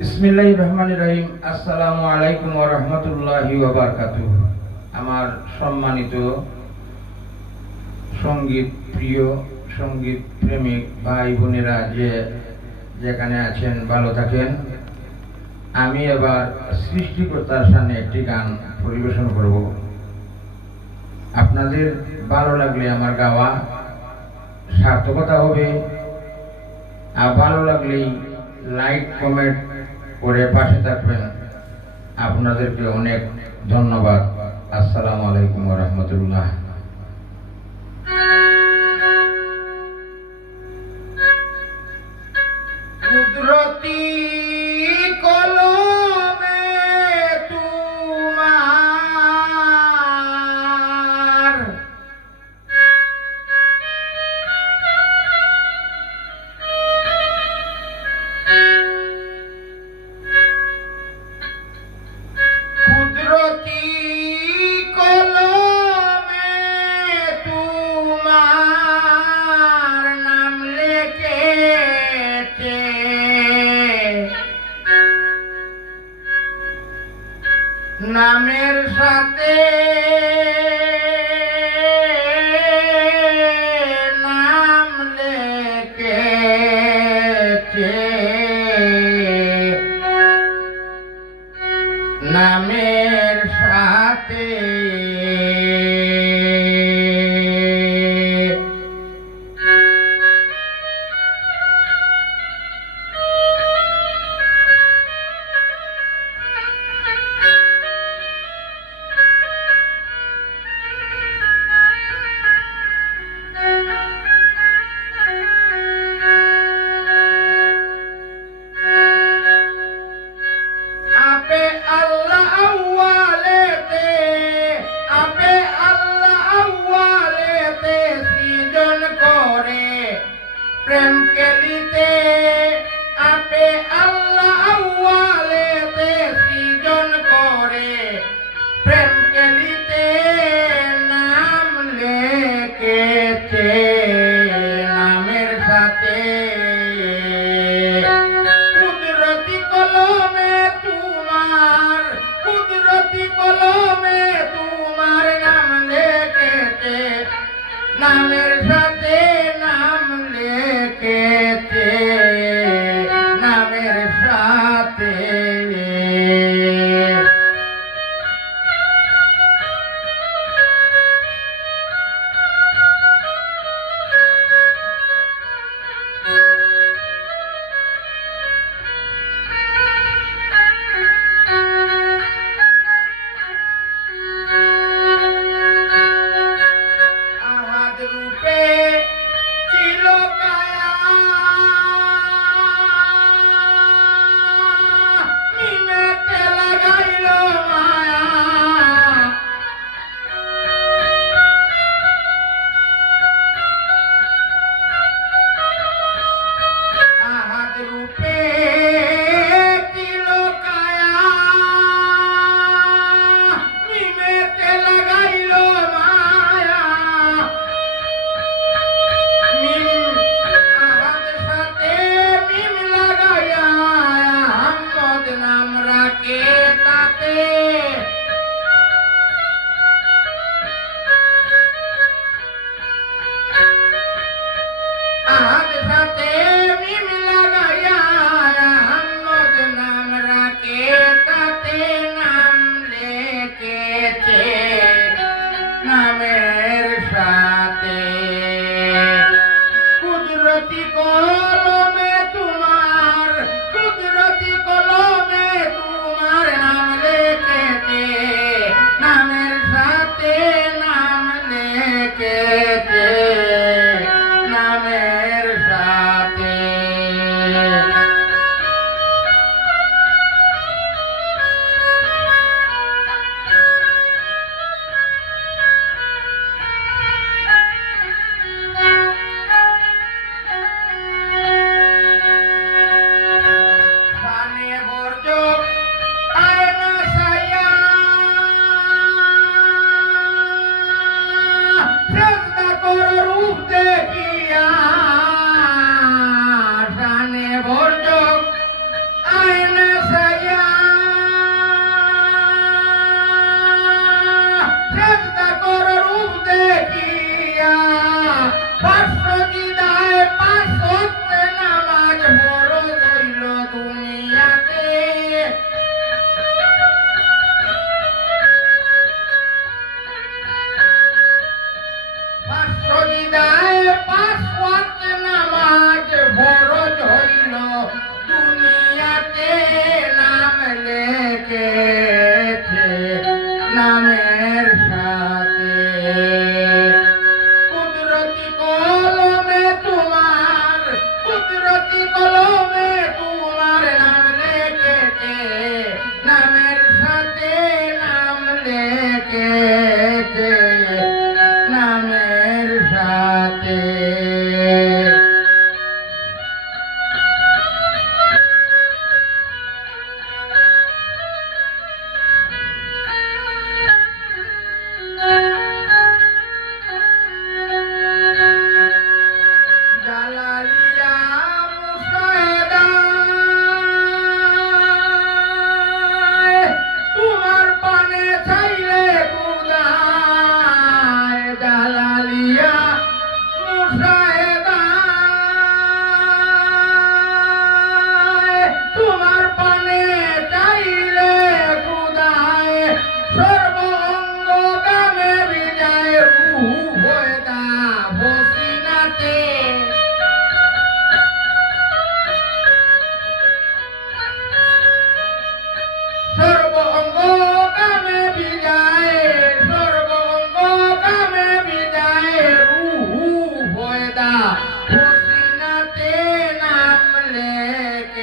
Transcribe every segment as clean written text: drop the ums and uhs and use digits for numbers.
বিসমিল্লাহির রহমানির রহিম। আসসালামু আলাইকুম ওয়া রাহমাতুল্লাহি ওয়া বারাকাতুহু। আমার সম্মানিত সঙ্গীত প্রিয় সঙ্গীত প্রেমিক ভাই বোনেরা যেখানে আছেন ভালো থাকেন। আমি এবার সৃষ্টিকর্তার সামনে একটি গান পরিবেশন করব। আপনাদের ভালো লাগলে আমার গাওয়া সার্থকতা হবে, আর ভালো লাগলেই লাইক কমেন্ট করে পাশে থাকবেন। আপনাদেরকে অনেক ধন্যবাদ। আসসালামু আলাইকুম ওয়া রাহমাতুল্লাহ। কুদরতি কলমে তোমার কুদরতি কলমে তোমার নাম লিখেছে, নামের সাথে নাম লিখেছে, নামের সাথে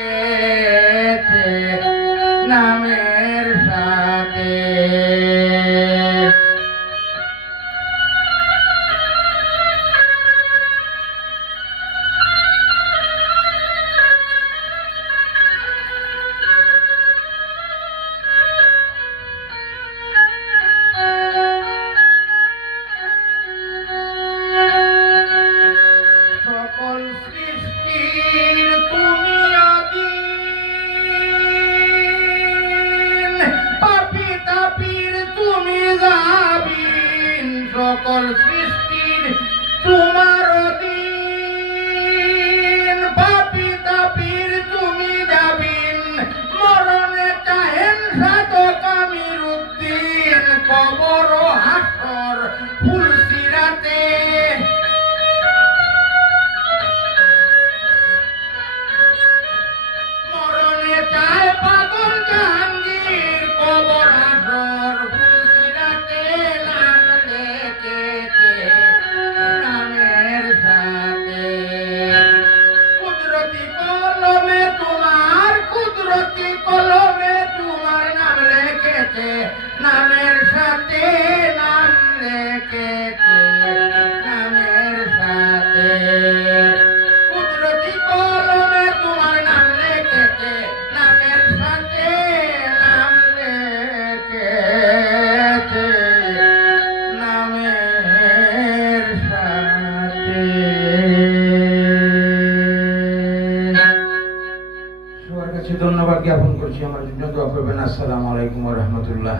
লেখেছে নামের সাথে। সকল সৃষ্টির তুমি আদিন, পাপি তাপির তুমি যাবিন, সকল সৃষ্টির তোমার অধীন, পাপি তাপির তুমি যাবিন, মরণে চাহেন সাধক আমির উদ্দিন, কবর ও হাসর ফুলসিরাতে। মরণে চায় পাগল জাহাঙ্গীর, কবর হাসর ফুলসিরাতে, নাম লেখেছে নামের সাথে। কুদরতি কলমে তোমার, কুদরতি কলমে তোমার নাম লেখেছে নামের সাথে, নাম লেখেছে নামের সাথে। কুদরতি কলমে তোমার নাম লেখেছে নামের সাথে, নাম লেখেছে নামের সাথে। সবার কাছে ধন্যবাদ জ্ঞাপন করছি। আমার জন্য দোয়া করবেন। আসসালামু আলাইকুম ওয়া রাহমাতুল্লাহ।